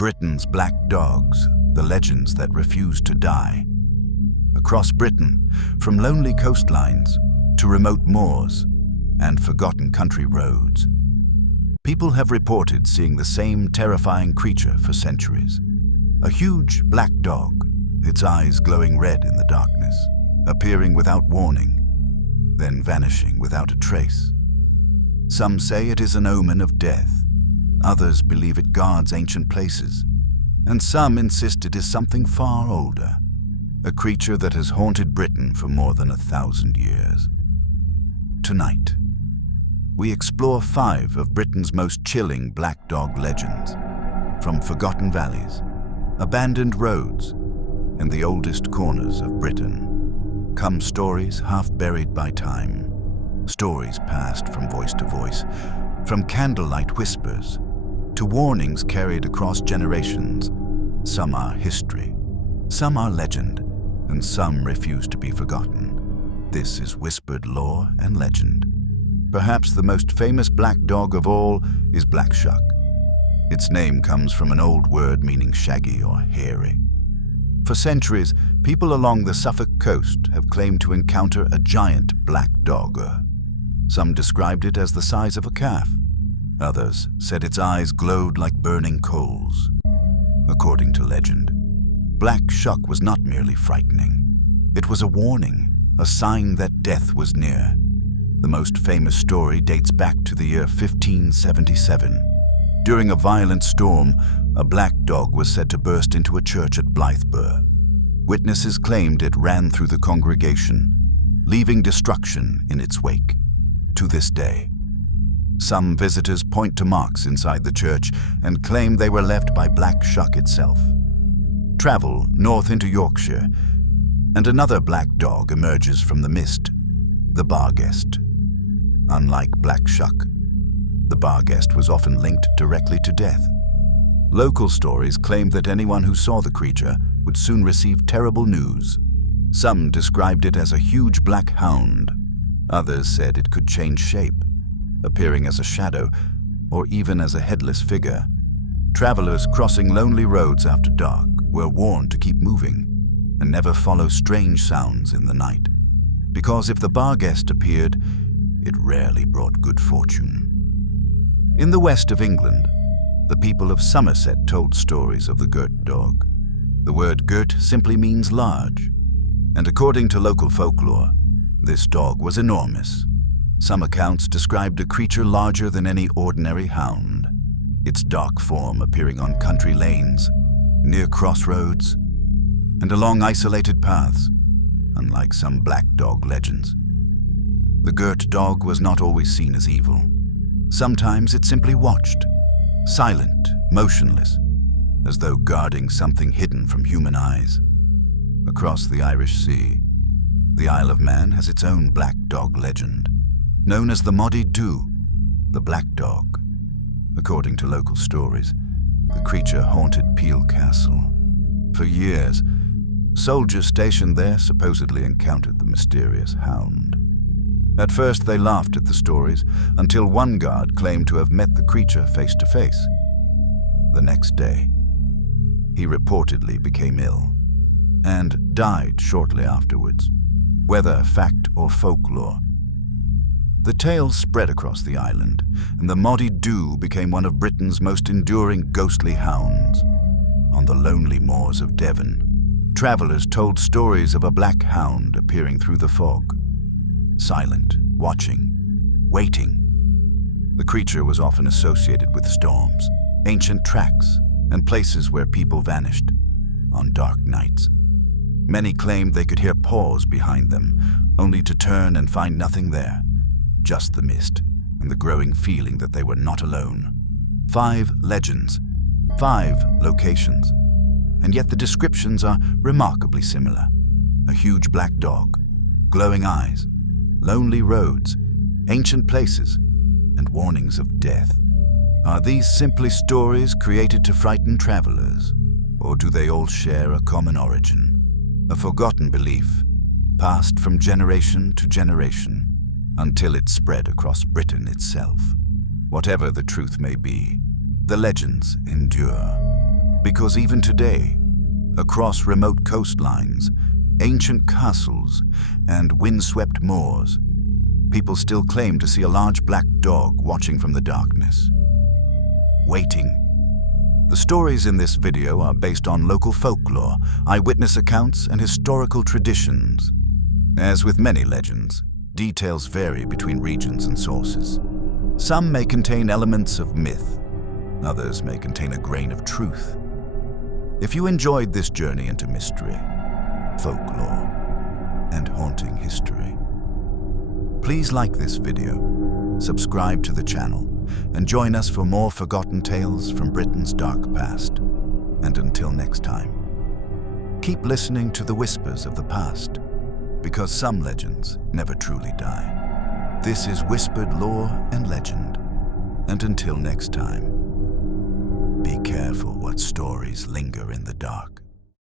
Britain's black dogs, the legends that refuse to die. Across Britain, from lonely coastlines to remote moors and forgotten country roads, people have reported seeing the same terrifying creature for centuries. A huge black dog, its eyes glowing red in the darkness, appearing without warning, then vanishing without a trace. Some say it is an omen of death, others believe it guards ancient places, and some insist it is something far older, a creature that has haunted Britain for more than 1,000 years. Tonight, we explore 5 of Britain's most chilling black dog legends, from forgotten valleys, abandoned roads, and the oldest corners of Britain. Come stories half buried by time, stories passed from voice to voice, from candlelight whispers to warnings carried across generations. Some are history, some are legend, and some refuse to be forgotten. This is whispered lore and legend. Perhaps the most famous black dog of all is Black Shuck. Its name comes from an old word meaning shaggy or hairy. For centuries, people along the Suffolk coast have claimed to encounter a giant black dog. Some described it as the size of a calf. Others said its eyes glowed like burning coals. According to legend, Black Shuck was not merely frightening. It was a warning, a sign that death was near. The most famous story dates back to the year 1577. During a violent storm, a black dog was said to burst into a church at Blythburgh. Witnesses claimed it ran through the congregation, leaving destruction in its wake. To this day, some visitors point to marks inside the church and claim they were left by Black Shuck itself. Travel north into Yorkshire, and another black dog emerges from the mist, the Barghest. Unlike Black Shuck, the Barghest was often linked directly to death. Local stories claimed that anyone who saw the creature would soon receive terrible news. Some described it as a huge black hound. Others said it could change shape, appearing as a shadow or even as a headless figure. Travelers crossing lonely roads after dark were warned to keep moving and never follow strange sounds in the night, because if the Barghest appeared, it rarely brought good fortune. In the west of England, the people of Somerset told stories of the Gurt Dog. The word Gurt simply means large, and according to local folklore, this dog was enormous. Some accounts described a creature larger than any ordinary hound, its dark form appearing on country lanes, near crossroads, and along isolated paths, unlike some black dog legends. The Gurt Dog was not always seen as evil. Sometimes it simply watched, silent, motionless, as though guarding something hidden from human eyes. Across the Irish Sea, the Isle of Man has its own black dog legend, known as the Moddey Dhoo, the black dog. According to local stories, the creature haunted Peel Castle. For years, soldiers stationed there supposedly encountered the mysterious hound. At first they laughed at the stories, until one guard claimed to have met the creature face to face. The next day, he reportedly became ill and died shortly afterwards, whether fact or folklore. The tale spread across the island, and the Moddey Dhoo became one of Britain's most enduring ghostly hounds. On the lonely moors of Devon, travelers told stories of a black hound appearing through the fog, silent, watching, waiting. The creature was often associated with storms, ancient tracks, and places where people vanished on dark nights. Many claimed they could hear paws behind them, only to turn and find nothing there, just the mist and the growing feeling that they were not alone. 5 legends, 5 locations, and yet the descriptions are remarkably similar. A huge black dog, glowing eyes, lonely roads, ancient places, and warnings of death. Are these simply stories created to frighten travelers, or do they all share a common origin? A forgotten belief, passed from generation to generation, until it spread across Britain itself. Whatever the truth may be, the legends endure. Because even today, across remote coastlines, ancient castles, and windswept moors, people still claim to see a large black dog watching from the darkness, waiting. The stories in this video are based on local folklore, eyewitness accounts, and historical traditions. As with many legends, details vary between regions and sources. Some may contain elements of myth, others may contain a grain of truth. If you enjoyed this journey into mystery, folklore, and haunting history, please like this video, subscribe to the channel, and join us for more forgotten tales from Britain's dark past. And until next time, keep listening to the whispers of the past, because some legends never truly die. This is Whispered Lore and Legend, and until next time, be careful what stories linger in the dark.